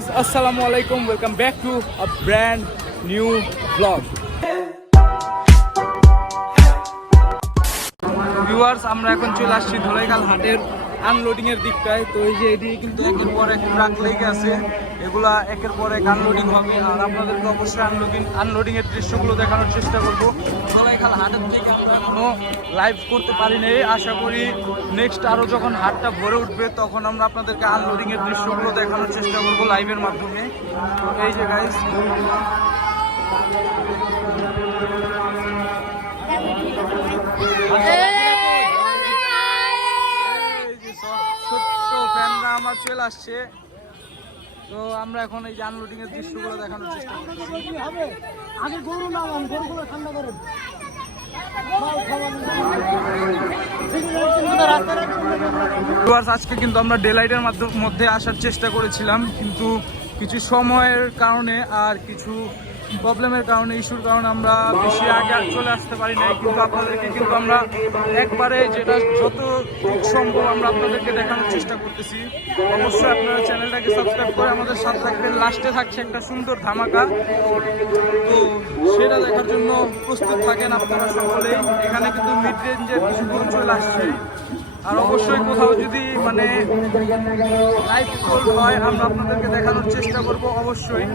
guys, assalamu alaikum. Welcome back to a brand new vlog. Viewers, আমরা এখন চলে আসছি ধলাইখাল হাটের আনলোডিং এর দিকটায়। তো এই যে এদিকে কিন্তু একের পর এক ট্রাক লেগে আছে, এগুলা একের পর এক আনলোডিং হবে আর আপনাদেরকে অবশ্যই আনলোডিং এর দৃশ্যগুলো দেখানোর চেষ্টা করব। ধলাইখাল হাটের থেকে আমরা এখনো লাইভ করতে পারি নাই, আশা করি নেক্সট আরো যখন হাটটা ভরে উঠবে তখন আমরা আপনাদেরকে আনলোডিং এর দৃশ্যগুলো দেখানোর চেষ্টা করব লাইভের মাধ্যমে। তো এই যে গাইস, ছোট্ট ফ্যানরা আমার চলে আসছে। তো আমরা এখন এই যে আনলোডিং এর দৃশ্যগুলো দেখানোর চেষ্টা করছি। আজকে কিন্তু আমরা ডে লাইটের মধ্যে আসার চেষ্টা করেছিলাম, কিন্তু কিছু সময়ের কারণে আর কিছু প্রবলেমের কারণে, ইস্যুর কারণে আমরা বেশি আগে চলে আসতে পারি নাই। কিন্তু আপনাদেরকে কিন্তু আমরা একবারে যেটা যতটুকু সম্ভব আমরা আপনাদেরকে দেখানোর চেষ্টা করতেছি। অবশ্যই আপনারা চ্যানেলটাকে সাবস্ক্রাইব করে আমাদের সাথে থাকবেন। লাস্টে থাকছে একটা সুন্দর ধামাকা, তো সেটা দেখার জন্য প্রস্তুত থাকেন আপনারা সকলেই। এখানে কিন্তু মিড রেঞ্জের কিছু গরু চলে আসছে, আর অবশ্যই কোথাও যদি মানে লাইভ সোল্ড হয় আমরা আপনাদেরকে দেখানোর চেষ্টা করব অবশ্যই।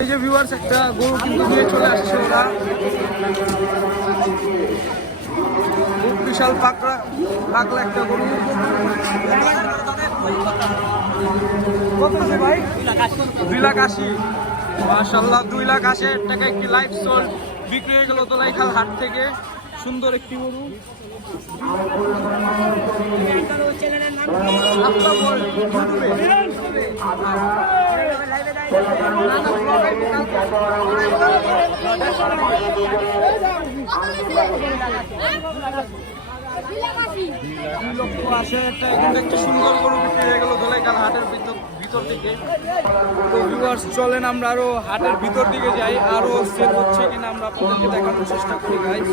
এই যে ভিউয়ার্স, একটা গরু কিন্তু নিয়ে চলে আসছে ওরা, খুব বিশাল পাগলা একটা গরু। কত আছে ভাই? 2,80,000। মাশাআল্লাহ, 2,80,000 টাকা একটি লাইভ সোল্ড বিক্রি হয়ে গেল ধলাইখাল হাট থেকে। সুন্দর একটি গরু। একটা সুন্দর গরু বিক্রি হয়ে গেল ধলাইখাল হাটের ভিতর থেকে। তো ভিউয়ার্স, চলেন আমরা আরো হাটের ভিতর দিকে যাই, আরো সেল হচ্ছে কিনা আমরা আপনাদেরকে দেখানোর চেষ্টা করি গাইস।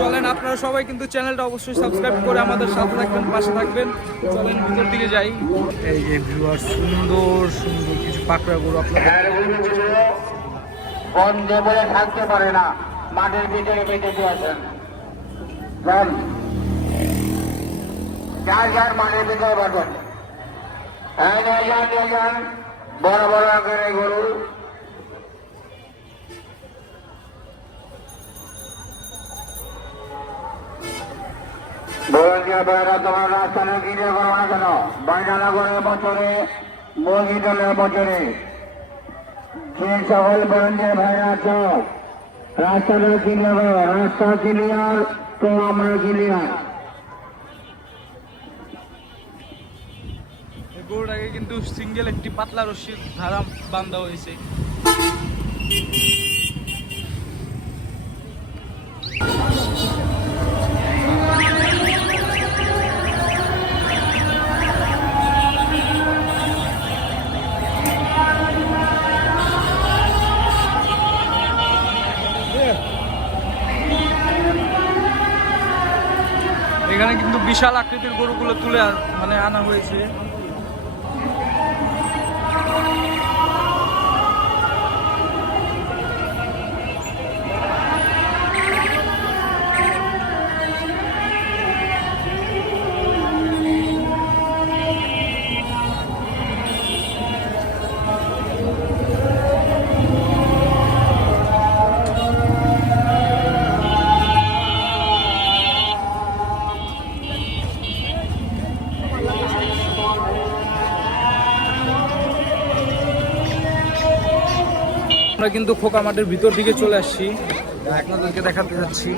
চলেন, আপনারা সবাই কিন্তু চ্যানেলটা অবশ্যই সাবস্ক্রাইব করে আমাদের সাথে থাকবেন, পাশে থাকবেন। চলেন ভিতর দিকে যাই। এই যে ভিউয়ার্স, সুন্দর সুন্দর কিছু পাকড়া গরু আপনাদের থাকতে পারে না, মাঠের ভিতরে বেঁধে দিয়েছেন। যার মাঠের ভিতরে বাঁধেন, বড় বড় আকারে গরু। তোমার রাস্তা কিনে করো না কেন? বাইনালা করে বছরে, মুরগি দলের বছরে যে সকল বরঞ্জের ভাইরা আছো, রাস্তাটা কিনে করো। রাস্তা ক্লিয়ার তো আমরা ক্লিয়ার। গরুটাকে কিন্তু সিঙ্গেল একটি পাতলা রশির ধারা বান্ধা হয়েছে। এখানে কিন্তু বিশাল আকৃতির গরুগুলো তুলে মানে আনা হয়েছে। আমরা কিন্তু খোকা মাঠের ভিতর দিকে চলে আসছি, আপনাদেরকে দেখাতে যাচ্ছি।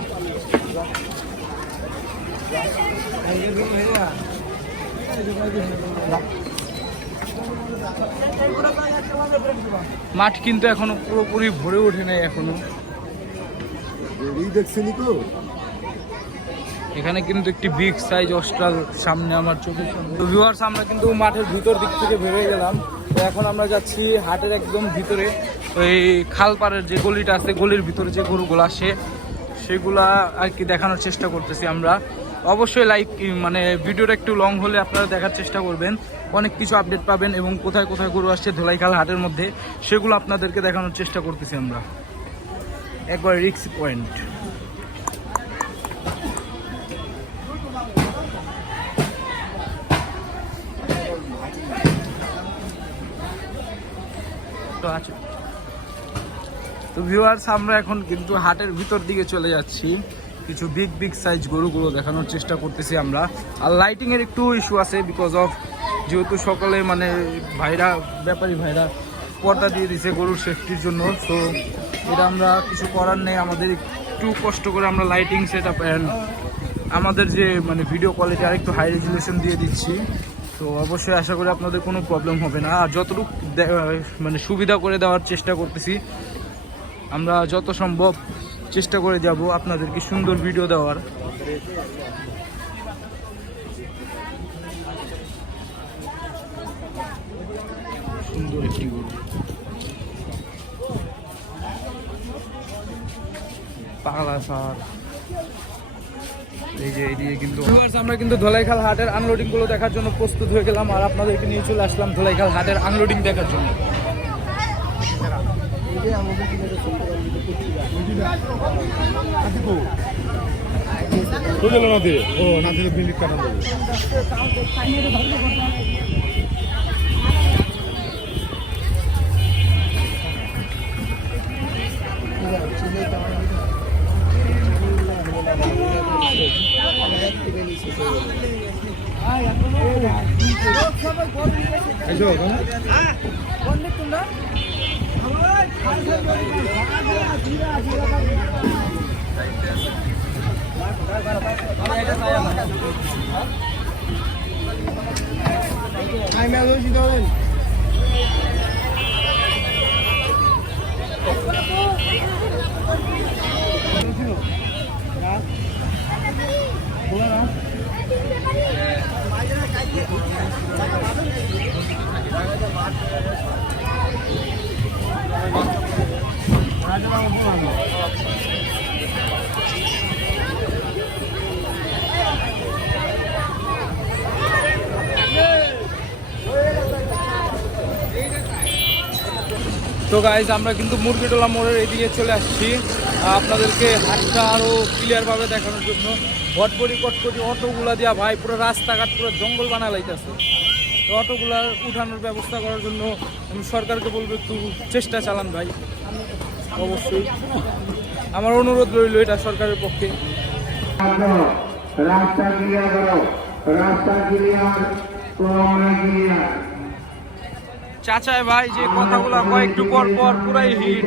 মাঠ কিন্তু এখনো পুরোপুরি ভরে ওঠে নাই এখনো। এখানে কিন্তু একটি বিগ সাইজ অস্ট্রাল সামনে আমার চোখের সামনে। তো ভিউয়ার্স, আমরা কিন্তু মাঠের ভিতর দিক থেকে বেরিয়ে গেলাম। তো এখন আমরা যাচ্ছি হাটের একদম ভিতরে, ওই খালপাড়ের যে গলিটা আছে, গলির ভিতরে যে গরুগুলো আসে সেগুলা আর কি দেখানোর চেষ্টা করতেছি আমরা। অবশ্যই মানে ভিডিওটা একটু লং হলে আপনারা দেখার চেষ্টা করবেন, অনেক কিছু আপডেট পাবেন এবং কোথায় কোথায় গরু আসছে ধোলাইখাল হাটের মধ্যে সেগুলো আপনাদেরকে দেখানোর চেষ্টা করতেছি আমরা। একবার রিস্ক পয়েন্ট। তো ভিউয়ার্স, আমরা এখন কিন্তু হাটের ভিতর দিকে চলে যাচ্ছি, কিছু বিগ সাইজ গরুগুলো দেখানোর চেষ্টা করতেছি আমরা। আর লাইটিং এর একটু ইস্যু আছে বিকজ অফ যেহেতু সকালে মানে ব্যাপারী ভাইরা পর্দা দিয়ে দিছে গরুর সেফটির জন্য। তো এটা আমরা কিছু করার নেই, আমাদের একটু কষ্ট করে আমরা লাইটিং সেট আপ অ্যান্ড আমাদের যে মানে ভিডিও কোয়ালিটি আর একটু হাই রেজুলেশন দিয়ে দিচ্ছি। তো অবশ্যই আশা করি আপনাদের কোনো প্রবলেম হবে না। আর যতটুকু মানে সুবিধা করে দেওয়ার চেষ্টা করতেছি আমরা, যত সম্ভব চেষ্টা করে যাব আপনাদেরকে সুন্দর ভিডিও দেওয়ার। সুন্দর একটি গরু, পাগলা সার। এই যে এইদিকে কিন্তু আমরা কিন্তু ধোলাইখাল হাটের আনলোডিং গুলো দেখার জন্য প্রস্তুত হয়ে গেলাম, আর আপনাদেরকে নিয়ে চলে আসলাম ধোলাইখাল হাটের আনলোডিং দেখার জন্য। তো গাইজ, আমরা কিন্তু মুরগিটোলা মোড়ের এদিকে চলে আসছি আপনাদেরকে হাটটা আরও ক্লিয়ারভাবে দেখানোর জন্য। ভটভটি কটকটি অটোগুলা দিয়া ভাই পুরো রাস্তাঘাট পুরো জঙ্গল বানা লাইতেছে। তো অটোগুলা উঠানোর ব্যবস্থা করার জন্য আমি সরকারকে বলবো একটু চেষ্টা চালান ভাই, অবশ্যই আমার অনুরোধ রইল এটা সরকারের পক্ষে। রাস্তা ক্লিয়ার করো, রাস্তা ক্লিয়ার, চাচাই ভাই যে কথাগুলো কয় একটু পর পর পুরাই হিট।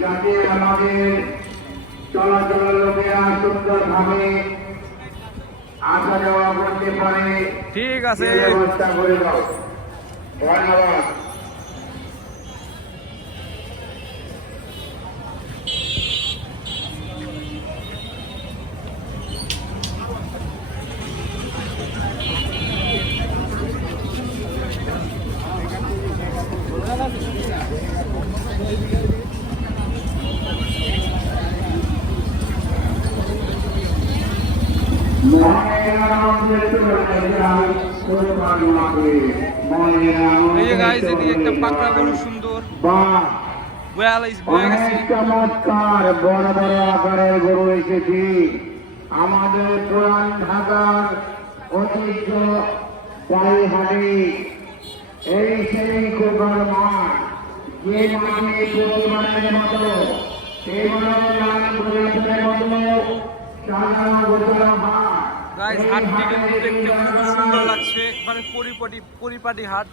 যাতে আমাদের চলাচল লোকেরা সুন্দরভাবে আসা যাওয়া করতে পারে, ঠিক আছে, ব্যবস্থা করে দাও। ধন্যবাদ। একটা পাকড়া গরু সুন্দর চমৎকার বড় বড় আকারের গরু এসেছি। আমাদের পুরান ঢাকার ঐতিহ্য হাটে এই সেই কোকার মাঠ, যে মাঠে প্রতিবারের মতো হাটটি কিন্তু দেখতে খুব সুন্দর লাগছে, একবারে পরিপাটি হাট।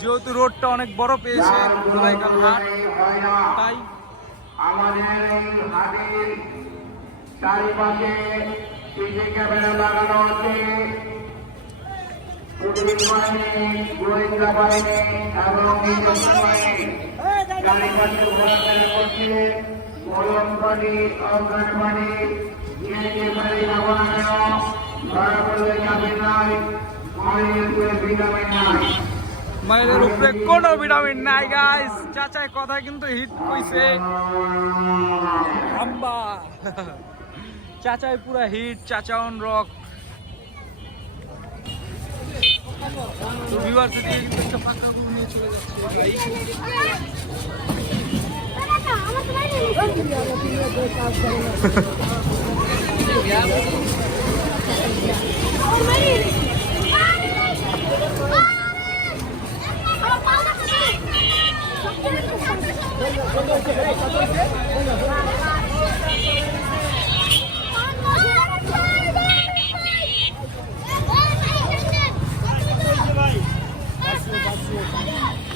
যেহেতু রোডটা অনেক বড় পেয়েছে ধোলাইখাল হাট, তাই আমাদের হাটের চারিপাশে সিসি ক্যামেরা লাগানো আছে। পুলিশ বাহিনী, গোয়েন্দা বাহিনী এবং চারিপাশে ঘোরাফেরা করছে। গরম পানি, অজ্ঞান পানি, যে বাড়ি যাবো না কেন ধরা পড়লে যাবে নাই। মাইলের উপরে কোনো ভিটামিন নাই গাইস। চাচাই কথা কিন্তু হিট কইছে। আম্বা চাচাই পুরা হিট, চাচা অন রক। তো ভিউয়ার্স এদিকে কিন্তু একটা পাকা গরু নিয়ে চলে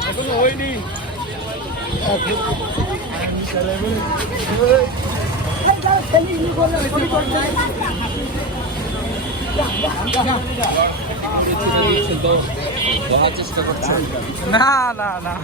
এখনো হয়নি। না না না